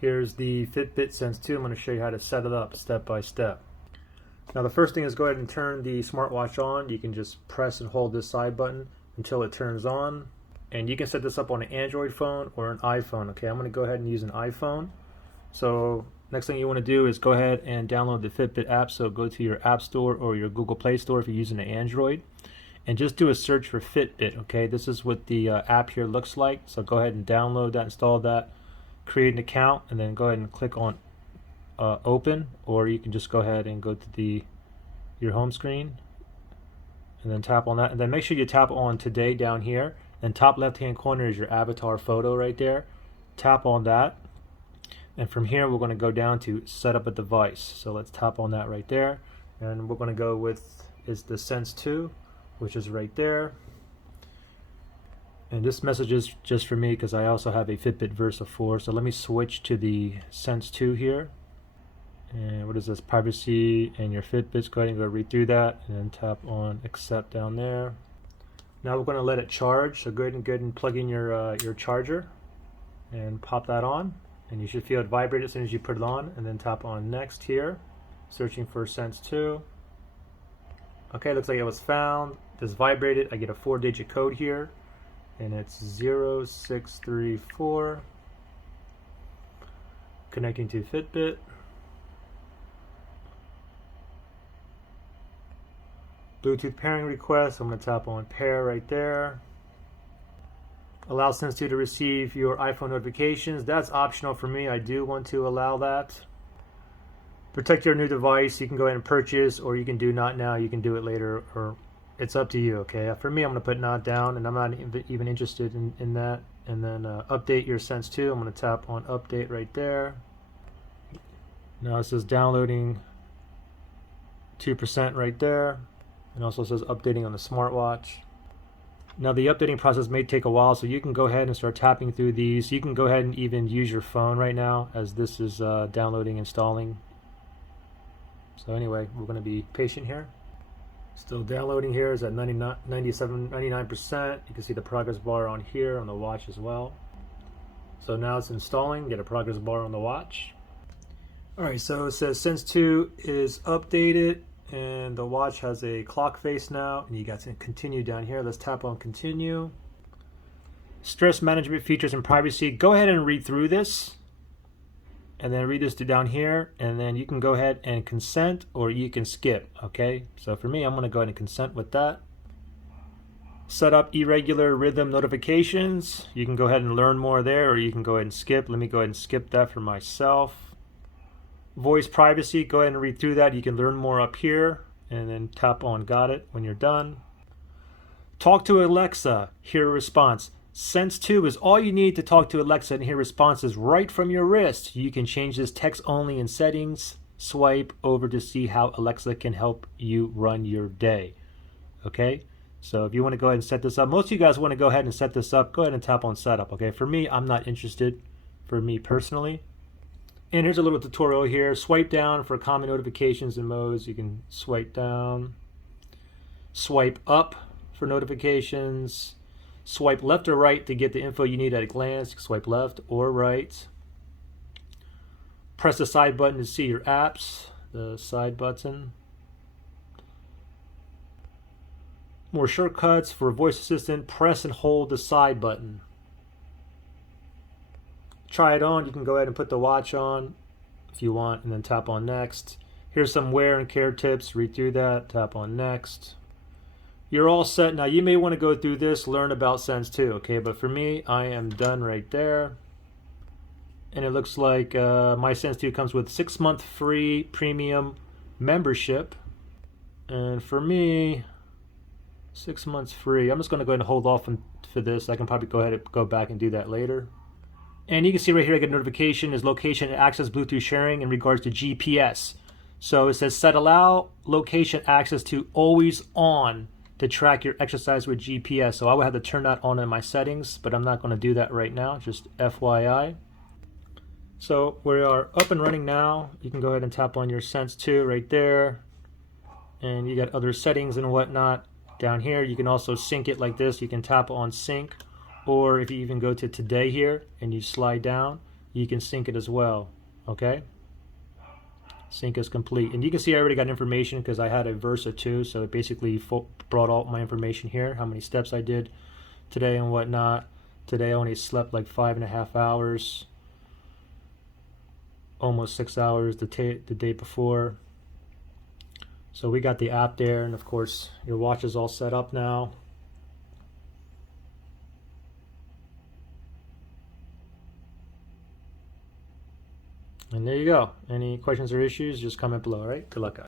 Here's the Fitbit Sense 2. I'm going to show you how to set it up step by step. Now the first thing is go ahead and turn the smartwatch on. You can just press and hold this side button until it turns on. And you can set this up on an Android phone or an iPhone. Okay, I'm going to go ahead and use an iPhone. So next thing you want to do is go ahead and download the Fitbit app. So go to your App Store or your Google Play Store if you're using an Android. And just do a search for Fitbit. Okay, this is what the app here looks like. So go ahead and download that, install that, create an account, and then go ahead and click on open, or you can just go ahead and go to your home screen and then tap on that, and then make sure you tap on today down here, and top left hand corner is your avatar photo right there. Tap on that, and from here we're going to go down to set up a device. So let's tap on that right there, and we're going to go with is the Sense 2, which is right there. And this message is just for me because I also have a Fitbit Versa 4. So let me switch to the Sense 2 here. And what is this? Privacy and your Fitbits. Go ahead and go read through that and then tap on accept down there. Now we're going to let it charge. So go ahead and plug in your charger and pop that on. And you should feel it vibrate as soon as you put it on. And then tap on next here. Searching for Sense 2. Okay, looks like it was found. This vibrated. I get a 4-digit code here. And it's 0634. Connecting to Fitbit. Bluetooth pairing request. I'm going to tap on pair right there. Allow Sense 2 to receive your iPhone notifications. That's optional for me. I do want to allow that. Protect your new device. You can go ahead and purchase, or you can do not now. You can do it later, or it's up to you. Okay, for me I'm going to put not down, and I'm not even interested in that. And then update your Sense 2. I'm going to tap on update right there. Now it says downloading 2% right there, and also says updating on the smartwatch. Now the updating process may take a while, so you can go ahead and start tapping through these. You can go ahead and even use your phone right now as this is downloading, installing. So anyway, we're going to be patient here. Still downloading here is at 99%. You can see the progress bar on here on the watch as well. So now it's installing. Get a progress bar on the watch. Alright, so it says Sense 2 is updated and the watch has a clock face now. And you got to continue down here. Let's tap on continue. Stress management features and privacy. Go ahead and read through this. And then read this to down here, and then you can go ahead and consent, or you can skip. Okay, so for me I'm going to go ahead and consent with that. Set up irregular rhythm notifications. You can go ahead and learn more there, or you can go ahead and skip. Let me go ahead and skip that for myself. Voice privacy, go ahead and read through that. You can learn more up here, and then tap on got it when you're done. Talk to Alexa, hear a response. Sense 2 is all you need to talk to Alexa and hear responses right from your wrist. You can change this text only in settings. Swipe over to see how Alexa can help you run your day. Okay, so if you want to go ahead and set this up, most of you guys want to go ahead and set this up, go ahead and tap on setup. Okay, for me, I'm not interested, for me personally. And here's a little tutorial here. Swipe down for common notifications and modes. You can swipe down. Swipe up for notifications. Swipe left or right to get the info you need at a glance. Swipe left or right. Press the side button to see your apps. The side button. More shortcuts for voice assistant. Press and hold the side button. Try it on. You can go ahead and put the watch on if you want, and then tap on next. Here's some wear and care tips. Read through that. Tap on next. You're all set. Now you may want to go through this, learn about Sense 2, okay? But for me, I am done right there. And it looks like my Sense 2 comes with 6-month free premium membership. And for me, 6 months free. I'm just going to go ahead and hold off for this. I can probably go ahead and go back and do that later. And you can see right here I get a notification is location and access Bluetooth sharing in regards to GPS. So it says set allow location access to always on to track your exercise with GPS. So I would have to turn that on in my settings, but I'm not going to do that right now, just FYI. So we are up and running now. You can go ahead and tap on your Sense 2 right there. And you got other settings and whatnot down here. You can also sync it like this. You can tap on sync, or if you even go to today here and you slide down, you can sync it as well. Okay, sync is complete, and you can see I already got information because I had a Versa 2, so it basically brought all my information here, how many steps I did today and whatnot. Today I only slept like 5.5 hours, almost 6 hours the day before. So we got the app there, and of course your watch is all set up now. And there you go. Any questions or issues, just comment below, all right? Good luck, guys.